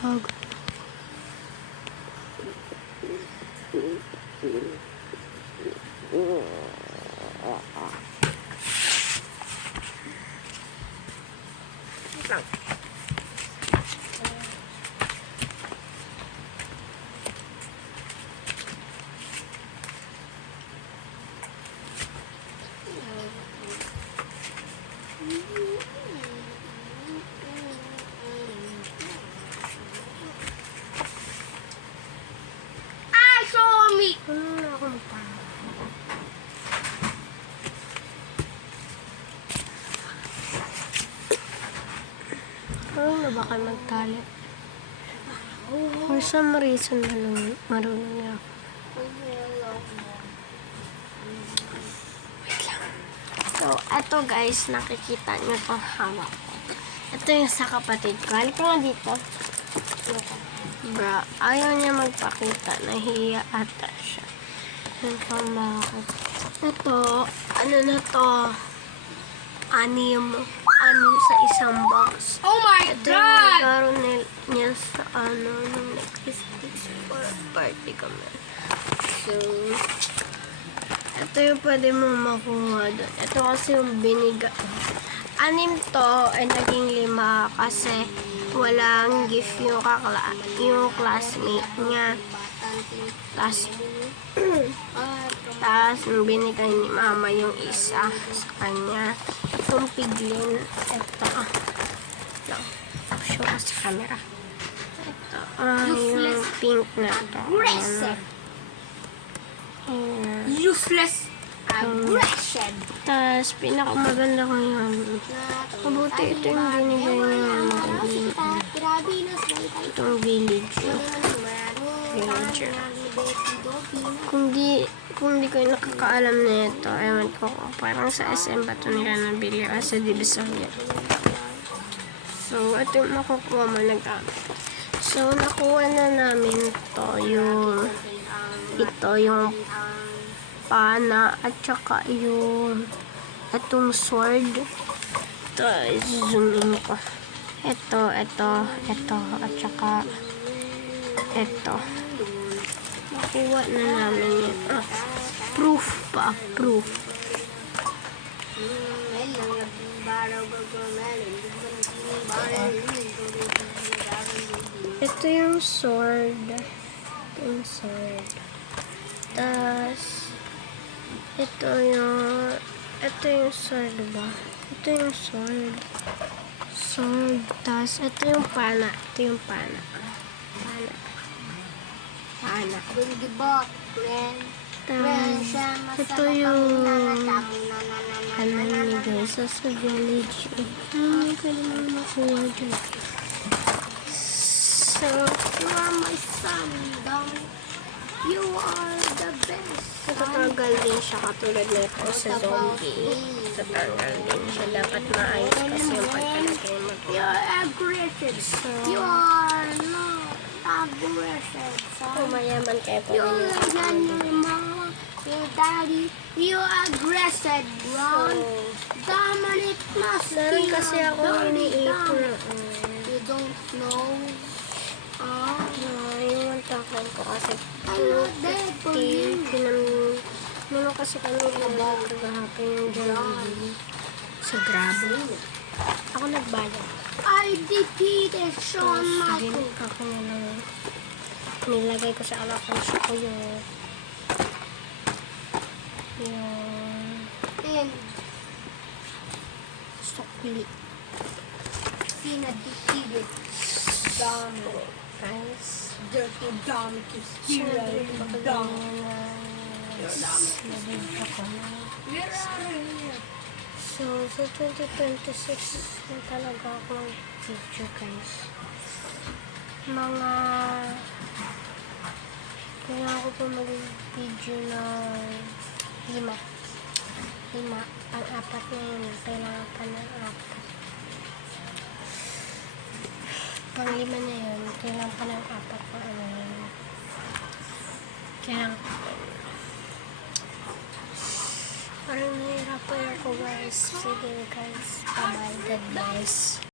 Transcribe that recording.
Tawag. Lang. I saw me. Ano na ako magpapalala? Ano na ba kayo magtalit? For some reason, marunong niya ako. Wait lang. So, eto guys, nakikita niyo itong hawak ko. Ito yung sa kapatid ko. Halika nga dito. Bra, ayaw niya magpakita. Nahiya ata siya. Ano pa bakit? Ito, ano na to? Anim sa isang box. Oh my Ito yung nagkaroon niya sa nung nag-Christmas party kami. So, ito yung pwede mo makuha doon. Ito kasi yung biniga. 6 to, ay naging 5 kasi walang gift yung classmate niya. Tapos, binigay ni mama yung isa sa kanya. Itong piglin, ito. Lang. Show ko sa camera. Ito, yung pink na ito. Useless aggression. Tapos, pinakamaganda ko yung mabuti ito yung binigay niya itong villager. Kung di kayo nakakaalam na ito, ewan ko, parang sa SM ba ito nila nabili o sa Divisoria. So, ito yung makukuha mo nagamit. So, nakuha na namin ito yung pana at saka yung itong sword. Ito, zoom in ko. Ito, at saka ito. Nakuha na namin yun. Proof pa. Proof. Ito yung sword. Tas, ito yung sword ba? Ito yung sword. Tas, ito yung pana. Ito yung ni guys sa village. Pwede mo makuha dyan. So, You are my son, Dom. You are the best. natatanggal din siya katulad na ito sa zombie. Natatanggal din siya. Dapat maayos kasi yung pagkalagay mo. You are aggressive. So, You are not aggressive, son. kung mayaman kayo po You yun are your mama, your daddy. You are aggressive, Ron. Dominate must meron kasi ako iniipon. You don't know. Yung takon ko kasi I'm not there for you. meron kasi kami kagahapon yung Jollibee sa Grabo. Ako nagbayad. I defeated Shawn Michaels. Binig ako na lang. Nilagay ko sa alakansa ko yung And sukli. Cena defeated Dominic. Guys, Dirty Dominic is so here. nabili ko Dominic. nabili ko na. Get out of here. So, sa 2026 na talaga ako mag-video, guys. Kailangan ko po mag-video na 5. Pang-4 na yun. Kailangan pa ng 4. Pang-5 na yun. Kailangan pa ng 4 pa yun. Kailangan pa. Parang nahihirapan ako guys. Sige guys. Bye-bye. God bless.